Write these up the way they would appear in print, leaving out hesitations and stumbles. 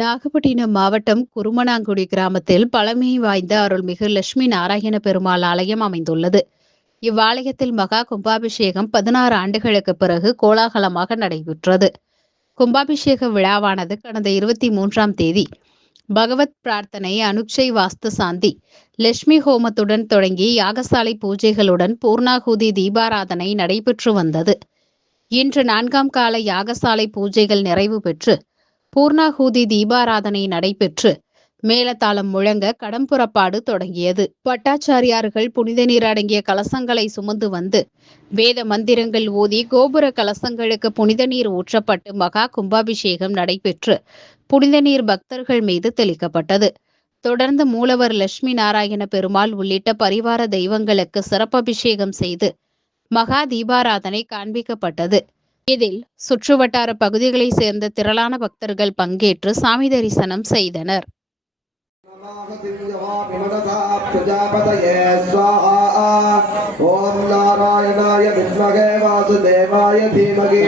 நாகப்பட்டினம் மாவட்டம் குருமனாங்குடி கிராமத்தில் பழமை வாய்ந்த அருள்மிகு லட்சுமி நாராயண பெருமாள் ஆலயம் அமைந்துள்ளது. இவ்வாலயத்தில் மகா கும்பாபிஷேகம் 16 ஆண்டுகளுக்கு பிறகு கோலாகலமாக நடைபெற்றது. கும்பாபிஷேக விழாவானது கடந்த 23ஆம் தேதி பகவத் பிரார்த்தனை, அனுக்ஷை வாஸ்து சாந்தி, லட்சுமி ஹோமத்துடன் தொடங்கி யாகசாலை பூஜைகளுடன் பூர்ணாகுதி தீபாராதனை நடைபெற்று வந்தது. இன்று 4ஆம் கால யாகசாலை பூஜைகள் நிறைவு பெற்று பூர்ணாகுதி தீபாராதனை நடைபெற்று மேளதாளம் முழங்க கடம்புறப்பாடு தொடங்கியது. பட்டாச்சாரியார்கள் புனித நீர் அடங்கிய கலசங்களை சுமந்து வந்து வேத மந்திரங்கள் ஓதி கோபுர கலசங்களுக்கு புனித நீர் ஊற்றப்பட்டு மகா கும்பாபிஷேகம் நடைபெற்று புனித நீர் பக்தர்கள் மீது தெளிக்கப்பட்டது. தொடர்ந்து மூலவர் லட்சுமி நாராயண பெருமாள் உள்ளிட்ட பரிவார தெய்வங்களுக்கு சிறப்பபிஷேகம் செய்து மகா தீபாராதனை காண்பிக்கப்பட்டது. இதில் சுற்றுவட்டார பகுதிகளை சேர்ந்த திரளான பக்தர்கள் பங்கேற்று சாமி தரிசனம் செய்தனர். प्रजापतये स्वाहा ओम नारायणाय विद्महे वासुदेवाय धीमहि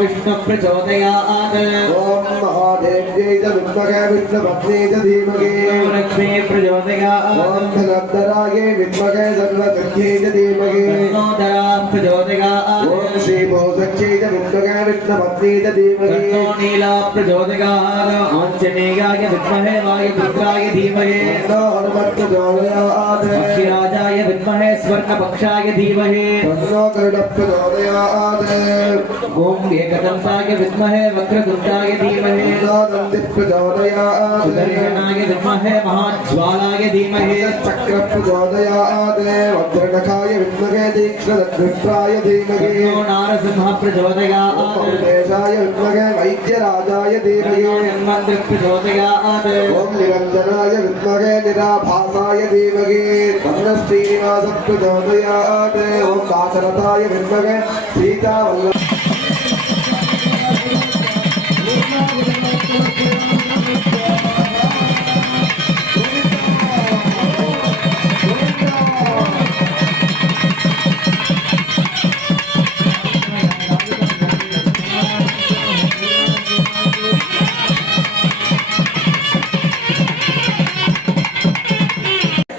विष्णु प्रचोदयात् ओम महादेव्यै च विद्महे विष्णुपत्न्यै च धीमहि लक्ष्मी प्रचोदयात् ओम धनधराय विद्महे सर्वसिद्ध्यै च धीमहि धनोधरा प्रचोदयात् ओम श्रीभूसख्यै च विद्महे विष्णुपत्न्यै च धीमहि नीला प्रचोदयात् आञ्जनेयाय विद्महे वायुपुत्राय धीमहि पक्षिराजाय विद्महे स्वर्णपक्षाय धीमहि ओम एकदन्ताय विद्महे वक्रतुण्डाय धीमहि सुदर्शनाय विद्महे महाज्वालाय धीमहि चक्रप्रचोदयात् वज्रनखाय विद्महे तीक्ष्णदग्ध्राय धीमहि नारसिंह प्रचोदयात् देशाय विद्महे वैद्यराजाय धीमहि प्रचोदयात् ओम निरञ्जनाय विद्महे निराभासाय धीमहि श्रीनिवास प्रचोदयात् ओम दाशरथाय विद्महे सीतावल्लभ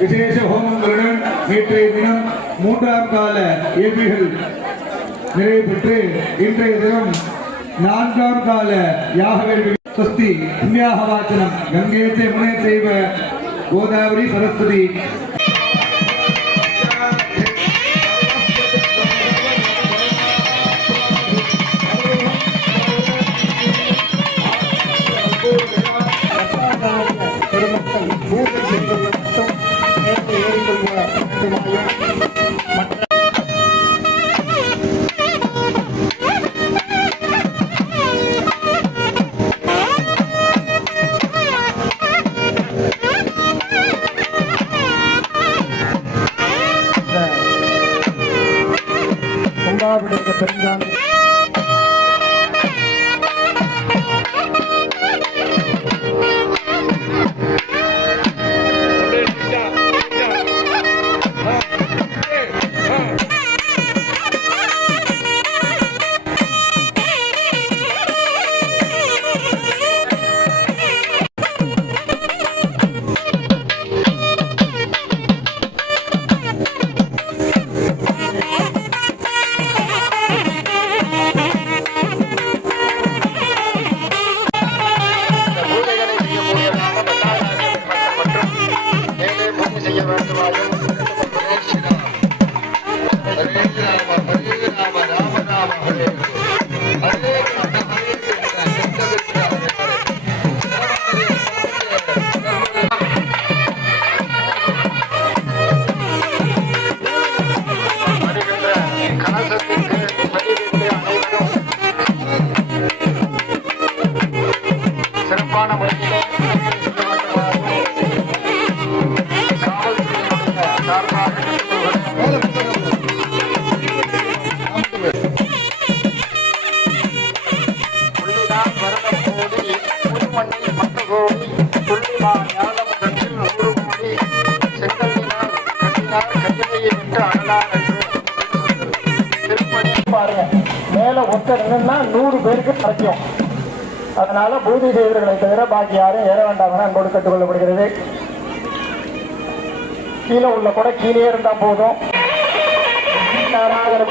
விசேஷ ஹோமங்களுடன் நேற்றைய தினம் 3ஆம் கால ஏபிகள் நிறைவு பெற்று இன்றைய தினம் 4ஆம் கால யாகவேள்வி ஸ்வஸ்தி புண்ணியாக வாச்சனம் கங்கேச்சே முனே செய்வ கோதாவரி சரஸ்வதி பெருங்காலம் மேல ஒருத்தர் 100 பேருக்கு கிடைக்கும். அதனால பூஜை செய்வர்களை தவிர பாக்கி யாரும் ஏற வேண்டாம் என அன்போடு கேட்டுக்கொள்ளப்படுகிறது. கீழே உள்ள கூட கீழே இருந்தா போதும். நாராயண